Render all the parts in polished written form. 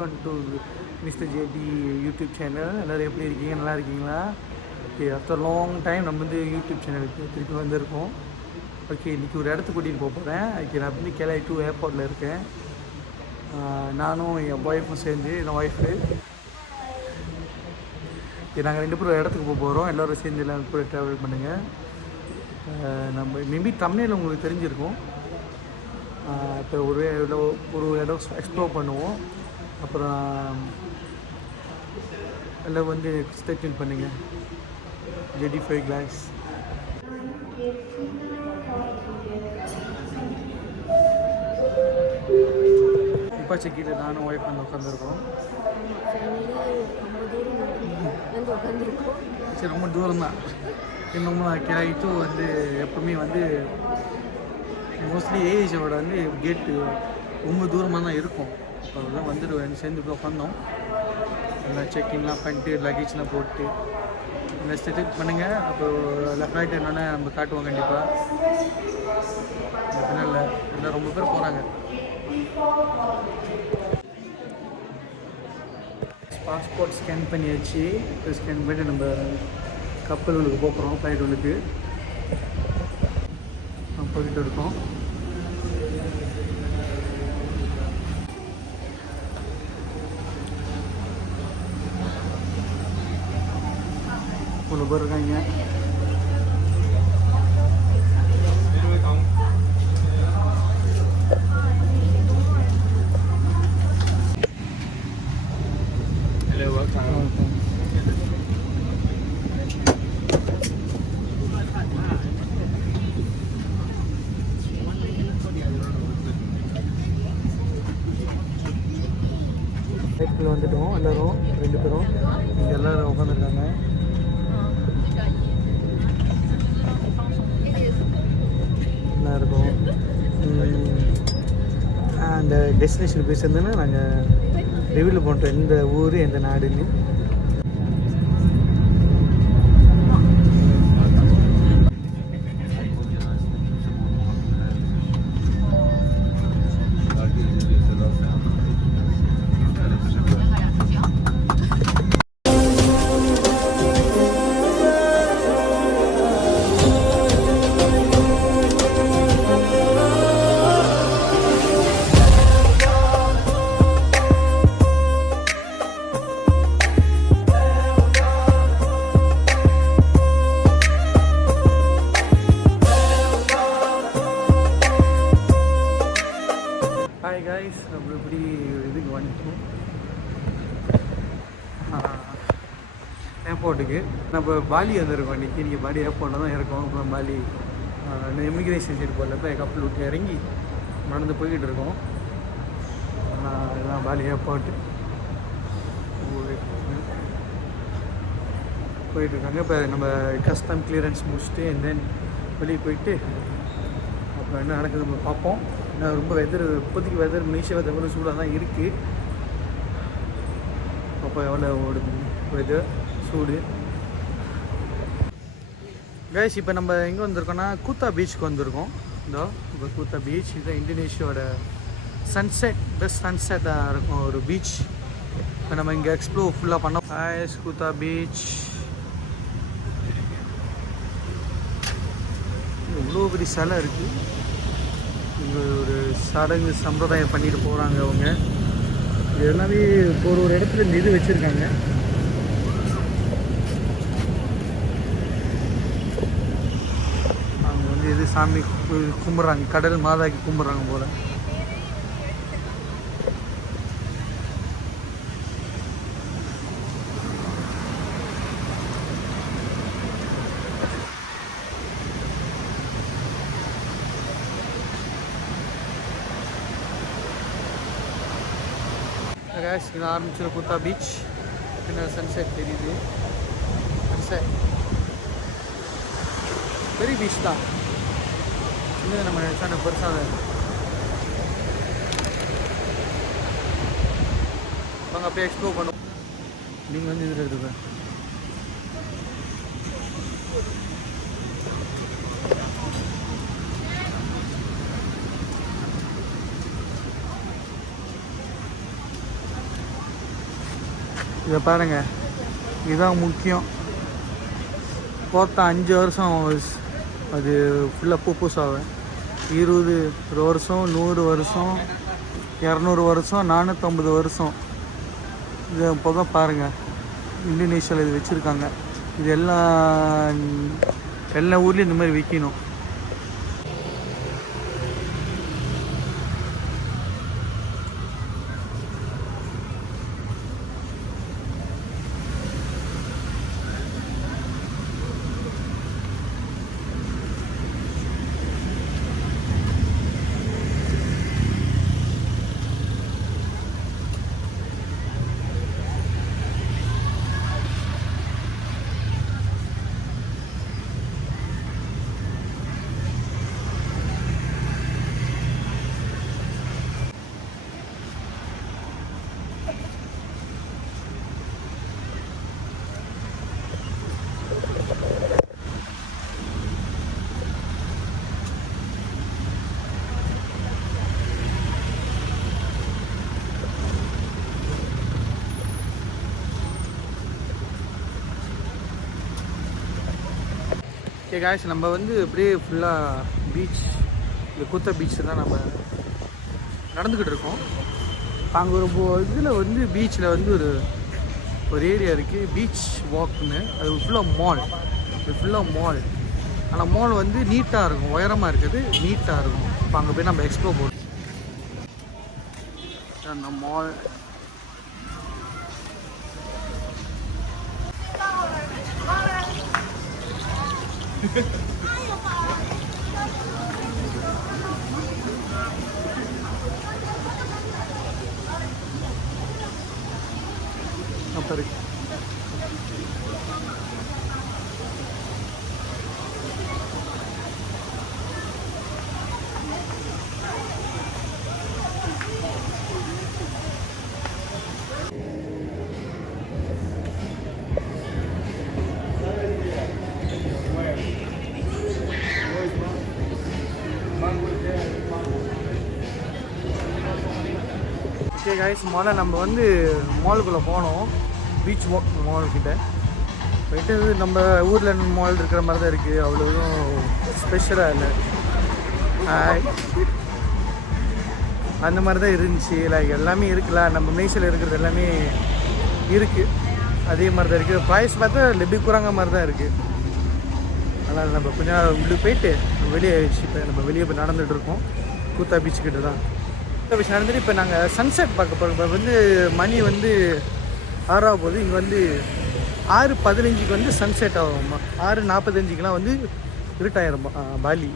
Welcome to mister JD YouTube channel. எல்லோரும் எப்படி இருக்கீங்க? நல்லா இருக்கீங்களா? ஓகே, ஆஃப்டர் லாங் டைம் நம்ம வந்து யூடியூப் சேனலுக்கு திருப்பி வந்திருக்கோம். ஓகே, இன்றைக்கி ஒரு இடத்துக்கு கூட்டிகிட்டு போக போகிறேன். ஓகே, நான் வந்து கேலை 2 ஏர்போர்ட்டில் இருக்கேன். நானும் என் ஒய்ஃபும் சேர்ந்து, என் ஒய்ஃபு நாங்கள் 2 பேரும் இடத்துக்கு போக போகிறோம். எல்லோரும் சேர்ந்து எல்லோரும் கூட ட்ராவல் பண்ணுங்கள். நம்ம மேபி தமிழில் உங்களுக்கு தெரிஞ்சிருக்கும். இப்போ ஒரு இடம் எக்ஸ்ப்ளோர் பண்ணுவோம். அப்புறம் எல்லாம் வந்து ஸ்டே டியூன் பண்ணுங்கள். ஜெடி 5 கிளாஸ் இப்போ கீழே நானும் ஒய்ஃப் வந்து உட்காந்துருக்கோம். சரி, ரொம்ப தூரம் தான். இன்னமும் கேட்டு வந்து எப்பவுமே வந்து மோஸ்ட்லி ஏஜோட வந்து கேட்டு ரொம்ப தூரமாக தான் இருக்கும். இப்போ அதெல்லாம் வந்துட்டு சேர்ந்து போய் உட்காந்தோம். எல்லாம் செக்கிங்லாம் பண்ணிட்டு லக்கேஜ்லாம் போட்டு எல்லாம் செட்டில் பண்ணுங்கள். அப்போது லெஃப்ட் ரைட் என்னென்ன நம்ம காட்டுவோம் கண்டிப்பாக. இல்லை எல்லாம் ரொம்ப பேர் போகிறாங்க. பாஸ்போர்ட் ஸ்கேன் பண்ணியாச்சு. ஸ்கேன் பண்ணி நம்ம கப்பல் உள்ளுக்கு போகிறோம். ஃப்ளைட் உள்ளுக்கு போய்கிட்டு இருக்கோம். இவ்வளோ பேர் இருக்காங்க. ஃப்ளைட்டில் வந்துட்டோம். எல்லோரும் 2 பேரும் இங்கே எல்லோரும் உட்காந்துருக்காங்க. நல்லா இருக்கும். அந்த டெஸ்டினேஷன் போய் சேர்ந்தோன்னா நாங்கள் ரிவ்யூவில் பண்ணுறோம் எந்த ஊர் எந்த நாடுன்னு. ஹாய் காய்ஸ், நம்ம இப்படி இதுக்கு வந்துட்டோம் ஏர்போர்ட்டுக்கு. நம்ம பாலி வந்திருக்கோம் இன்றைக்கி. இன்றைக்கி பாலி ஏர்போர்ட்டில் தான் இருக்கோம். அப்புறம் பாலி இமிக்ரேஷன் சைடு போகிறப்ப கப்பல் விட்டு இறங்கி நடந்து போய்கிட்டு இருக்கோம். இதுதான் பாலி ஏர்போர்ட்டு போயிட்டுருக்காங்க. இப்போ நம்ம கஸ்டம் கிளியரன்ஸ் முடிச்சுட்டு தென் வெளியே போயிட்டு அப்புறம் என்ன நடக்குது நம்ம பார்ப்போம். ரொம்ப இப்போதைக்கு வெதர் மலேசியா வெதர் கூட சூடாக தான் இருக்குது. அப்போ எவ்வளோ ஓடுது வெதர் சூடு. கைஸ், இப்போ நம்ம எங்கே வந்திருக்கோன்னா கூத்தா பீச்சுக்கு வந்திருக்கோம். இதோ இப்போ கூத்தா பீச். இதுதான் இந்தோனேஷியாவோட சன்செட், பெஸ்ட் சன்செட்டாக இருக்கும் ஒரு பீச். இப்போ நம்ம இங்கே எக்ஸ்ப்ளோர் ஃபுல்லாக பண்ணோம். கைஸ், கூத்தா பீச் இவ்வளோ பெரிய சிலை இருக்குது. இங்கே ஒரு சடங்கு சம்பிரதாயம் பண்ணிட்டு போகிறாங்க அவங்க. இது எல்லாமே ஒரு இடத்துல இந்த இது வச்சுருக்காங்க. அவங்க வந்து இது சாமி கும்பிட்றாங்க, கடல் மாதாக்கு கும்பிட்றாங்க போல. guys, இது ஆரம்பிச்சிட கூத்தா பீச். பின்ன சன்செட் தெரியுது. சன்செட் பெரிய பீச் தான். இன்னும் நம்ம நினைச்சா பெருசாக தான் இருக்குது. நாங்கள் அப்படியே எக்ஸ்ப்ளோர் பண்ணுவோம். நீங்கள் வந்து இதில் இருக்குது. இதை பாருங்கள், இதுதான் முக்கியம். போத்த 5 வருஷம் அது ஃபுல்லாக பூசாவேன். 20 வருஷம், 100 வருஷம், 200 வருஷம், 450 வருஷம். இது போக பாருங்கள், இந்தோனேஷியாவில் இது வச்சுருக்காங்க. இது எல்லா ஊர்லேயும் இந்த மாதிரி விற்கணும். ஓகே காய்ஸ், நம்ம வந்து அப்படியே ஃபுல்லாக பீச், இந்த கூத்தா பீச்சில் தான் நம்ம நடந்துக்கிட்டு இருக்கோம். அங்கே ஒரு இதில் வந்து பீச்சில் வந்து ஒரு ஏரியா இருக்குது, பீச் வாக்குன்னு. அது ஃபுல்லாக மால், அது ஃபுல்லாக மால். ஆனால் மால் வந்து நீட்டாக இருக்கும், உயரமாக இருக்குது, நீட்டாக இருக்கும். இப்போ அங்கே போய் நம்ம எக்ஸ்ப்ளோர் போகிறோம். அந்த மால் அப்போ இருக்கு. ஓகே காய்ஸ், முதல்ல நம்ம வந்து மாலுக்குள்ளே போனோம். பீச் வாக் மால்கிட்ட போயிட்டு, நம்ம ஊரில் மால் இருக்கிற மாதிரி தான் இருக்குது, அவ்வளோவும் ஸ்பெஷலாக இல்லை. அந்த மாதிரி தான் இருந்துச்சு. லைக் எல்லாமே இருக்குல்ல, நம்ம மேய்ச்சல் இருக்கிறது எல்லாமே இருக்குது, அதே மாதிரி தான் இருக்குது. ப்ரைஸ் பார்த்தா லெப்பி குறாங்க மாதிரி தான் இருக்குது. அதனால் நம்ம கொஞ்சம் உள்ளே போயிட்டு வெளியே ஆயிடுச்சு. இப்போ நம்ம வெளியே போய் நடந்துகிட்டு இருக்கோம், கூத்தா பீச்சுக்கிட்ட தான். பீச் நடந்துட்டு இப்போ நாங்கள் சன்செட் பார்க்க போகிறோம். இப்போ வந்து மணி வந்து 6 போகுது. இங்கே வந்து 6:15 வந்து சன்செட் ஆகும்மா, 6:45 வந்து இருட்டாயிரும் பாலி.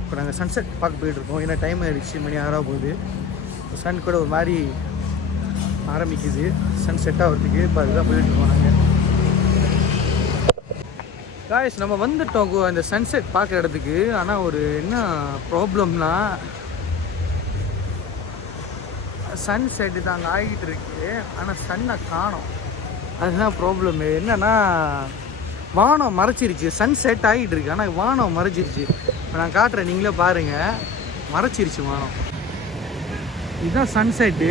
இப்போ நாங்கள் சன்செட் பார்க்க போயிட்டுருக்கோம். ஏன்னா டைம் ஆகிடுச்சு, மணி 6 போகுது. சன் கூட ஒரு மாதிரி ஆரம்பிக்குது சன்செட் ஆகிறதுக்கு. இப்போ அதுதான் போயிட்டுருக்கோம் நாங்கள். காய்ஸ், நம்ம வந்துட்டோம் அந்த சன்செட் பார்க்குற இடத்துக்கு. ஆனால் ஒரு என்ன ப்ராப்ளம்னா, சன் செட்டு தாங்க ஆகிட்டு இருக்கு, ஆனால் சன்னை காணோம். அதுதான் ப்ராப்ளம். என்னன்னா, வானம் மறைச்சிருச்சு. சன் செட் ஆகிட்டு இருக்கு, ஆனால் வானம் மறைச்சிருச்சு. இப்போ நான் காட்டுறேன், நீங்களே பாருங்கள், மறைச்சிருச்சு வானம். இதுதான் சன் செட்டு,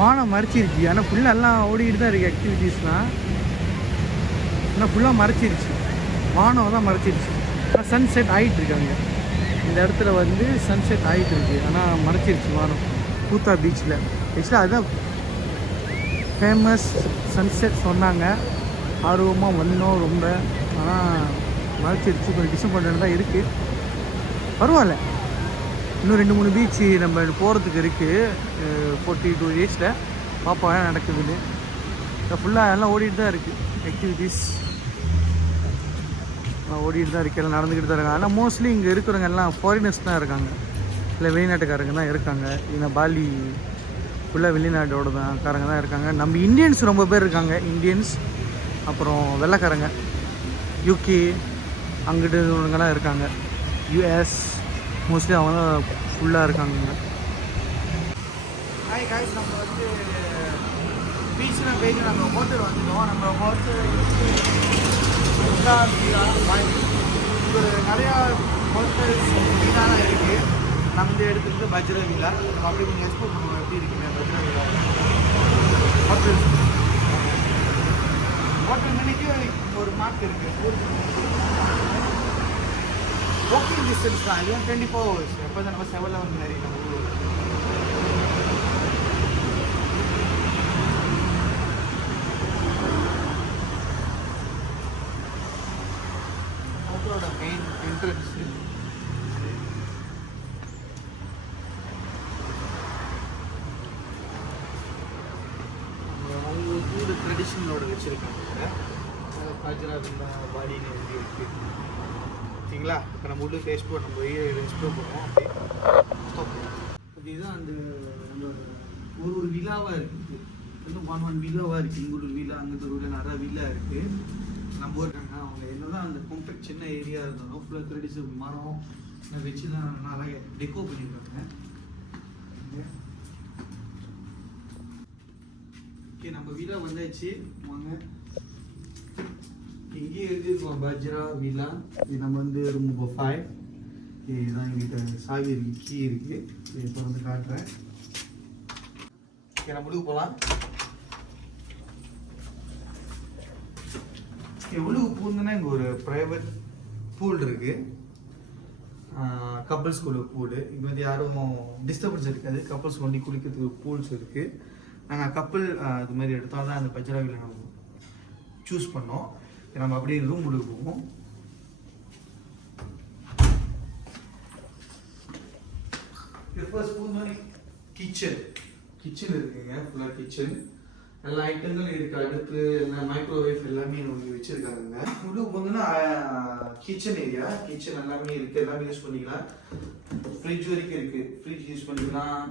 வானம் மறைச்சிருச்சு. ஆனால் ஃபுல்லாக எல்லாம் ஓடிக்கிட்டு தான் இருக்குது ஆக்டிவிட்டீஸ்லாம். ஆனால் ஃபுல்லாக மறைச்சிருச்சு, வானம் தான் மறைச்சிருச்சு. ஆனால் சன் செட் ஆகிட்டு இருக்காங்க. இந்த இடத்துல வந்து சன் செட் ஆகிட்டு இருக்கு, ஆனால் மறைச்சிருச்சு வானம். கூத்தா பீச்சில் ஆக்சுவலாக அதுதான் ஃபேமஸ் சன்செட் சொன்னாங்க. ஆர்வமாக வந்தோம் ரொம்ப, ஆனால் மறைச்சிருச்சு. கொஞ்சம் டிசப்பாயின்மெண்ட் தான் இருக்குது. பரவாயில்ல, இன்னும் 2-3 பீச்சு நம்ம போகிறதுக்கு இருக்குது. 42 டேஸில் பார்ப்போம் என்ன நடக்குதுன்னு. ஃபுல்லாக எல்லாம் ஓடிட்டு தான் இருக்குது, ஆக்டிவிட்டீஸ் ஓடிட்டு தான் இருக்குது, எல்லாம் நடந்துக்கிட்டு தான் இருக்காங்க. ஆனால் மோஸ்ட்லி இங்கே இருக்கிறவங்க எல்லாம் ஃபாரினர்ஸ் தான் இருக்காங்க, இல்லை வெளிநாட்டுக்காரங்க தான் இருக்காங்க. ஏன்னா பாலி ஃபுல்லாக வெளிநாட்டோட தான் காரங்க தான் இருக்காங்க. நம்ம இந்தியன்ஸ் ரொம்ப பேர் இருக்காங்க, இந்தியன்ஸ், அப்புறம் வெள்ளைக்காரங்க, யூகே அங்கிட்டுலாம் இருக்காங்க, யூஎஸ் மோஸ்ட்லி அவங்க தான் ஃபுல்லாக இருக்காங்க. ஹாய் காய்ஸ், நம்ம வந்து பீச்சில் போயிட்டு நம்ம ஹோட்டல் வந்துட்டோம். நம்ம ஹோட்டல் நிறையா ஹோட்டல்ஸ் மீனாக இருக்குது. நம்ம இந்த இடத்துக்கு பஜ்ரா விழா, நம்ம அப்படி கொஞ்சம் எக்ஸ்ப்ளோர் பண்ணுவோம் எப்படி இருக்குங்க பஜ்ரா விழா ஹோட்டல்ஸ். ஹோட்டல் மணிக்கு ஒரு மார்க் இருக்குது. வாக்கிங் டிஸ்டன்ஸ் தான், இதுவும் 24 hours. எப்போ தான் நம்ம 7-11 மாதிரி நம்ம ஊர். ஹோட்டலோட மெயின் என்ட்ரன்ஸ் அவங்க ட்ரெடிஷனலோட வச்சுருக்காங்க. பாஜரா வில்லா பாடின்னு எழுதி இருக்கு. ஓகேங்களா? இப்போ நம்ம உள்ள ஃபேஸ்புக் நம்ம எக்ஸ்ப்ளோர் பண்ணுவோம். இதுதான் அந்த நம்மளோட ஒரு விழாவாக இருக்குது. இன்னும் ஒன் விழாவாக இருக்குது. இங்கே ஒரு விழா, அங்கே ஒரு நிறையா விழா இருக்குது. நம்ம இருக்காங்க அவங்க என்னதான் அந்த காம்பேக்ட் சின்ன ஏரியா இருந்தாலும் ஃபுல்லாக ட்ரெடிஷனல் மரம் வச்சு தான் நிறைய டெக்கோ பண்ணியிருக்காங்க. ஓகே, நம்ம விழா வந்தாச்சு. வாங்க, இங்கேயே எழுதியிருக்கோம் பஜ்ரா வில்லா. இது நம்ம வந்து ரூம் நம்பர் 5. இதுதான் எங்கிட்ட சாவி இருக்குது, கீ இருக்குது. இது இப்போ வந்து காட்டுறேன். ஓகே, நம்ம உள்ளுக்கு போகலாம். உள்ளுக்கு பூந்துன்னா இங்கே ஒரு ப்ரைவேட் பூல் இருக்குது. கப்புள்ஸ் கூட பூல். இங்கே வந்து யாரும் டிஸ்டர்பன்ஸ் இருக்காது. கப்புள்ஸ் ஒண்டி குளிக்கிறதுக்கு பூல்ஸ் இருக்குது. நாங்கள் கப்புள் இது மாதிரி எடுத்தால் தான் அந்த பஜ்ரா வில்லா நம்ம சூஸ் பண்ணோம். நம்ம அப்படியே ரூம் உள்ள போவோம். கிச்சன் இருக்குங்க. ஃபுல்லாக கிச்சன், எல்லா ஐட்டங்களும் இருக்குது. அடுப்பு, எல்லாம் மைக்ரோவேவ் எல்லாமே வச்சுருக்காங்க. உள்ள போனோன்னா கிச்சன் ஏரியா. கிச்சன் எல்லாமே இருக்குது, எல்லாமே யூஸ் பண்ணிக்கலாம். ஃப்ரிட்ஜ் வரைக்கும் இருக்குது. ஃப்ரிட்ஜ் யூஸ் பண்ணிக்கலாம்,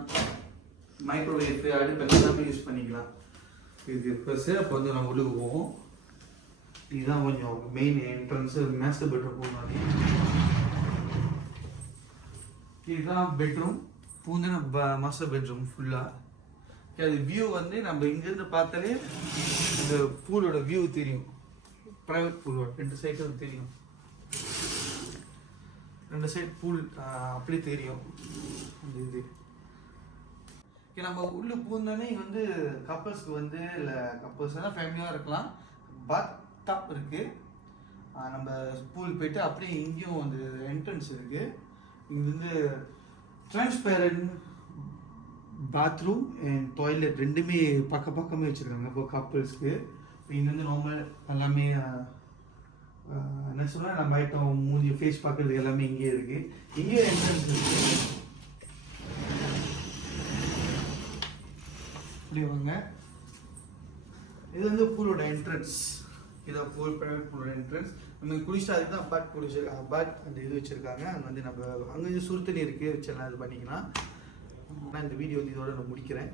மைக்ரோவேவ், அடுப்பு எல்லாமே யூஸ் பண்ணிக்கலாம். இது ஃபர்ஸ்ட். அப்போ வந்து நம்ம உள்ளுக்கு போவோம். இதுதான் கொஞ்சம் மெயின் என்ட்ரன்ஸு. மாஸ்டர் பெட்ரூம் போனாலே இதுதான் பெட்ரூம். பூந்தின மாஸ்டர் பெட்ரூம் ஃபுல்லாக. அது வியூ வந்து நம்ம இங்கேருந்து பார்த்தாலே இந்த பூலோட வியூ தெரியும். ப்ரைவேட் பூலோட 2 சைடும் தெரியும். 2 சைடு பூல் அப்படி தெரியும். இது நம்ம உள்ள பூந்தோடனே இங்கே வந்து கப்பல்ஸ்க்கு வந்து இல்லை கப்பல்ஸ் எல்லாம் ஃபேமிலியாக இருக்கலாம். பாத் டாப் இருக்குது. நம்ம பூல் போயிட்டு அப்படியே இங்கேயும் வந்து என்ட்ரன்ஸ் இருக்குது. இங்கே வந்து டிரான்ஸ்பேரண்ட் பாத்ரூம் அண்ட் டாய்லெட் ரெண்டுமே பக்கமே வச்சுருக்காங்க இப்போ கப்பல்ஸ்க்கு. இங்கே வந்து நார்மல் எல்லாமே என்ன சொன்னால் நம்ம ஐட்டம் மூஞ்சி ஃபேஸ் பார்க்குறதுக்கு எல்லாமே இங்கேயே இருக்குது. இங்கேயே என்ட்ரன்ஸ் இருக்குது. இப்படி வாங்க. இது வந்து பூலோட என்ட்ரன்ஸ். இதான் பூல், ப்ரைவேட் பூலோட என்ட்ரன்ஸ். நம்ம குளிச்சுட்டு அதுக்கு தான் அப்பாட் குளிச்சிருக்காங்க. அப்பாட் அந்த இது வச்சுருக்காங்க. அங்கே வந்து நம்ம அங்கே சுடு தண்ணி இருக்குது, வச்செல்லாம் இது பண்ணிக்கலாம். நான் இந்த வீடியோ வந்து இதோட நான் முடிக்கிறேன்.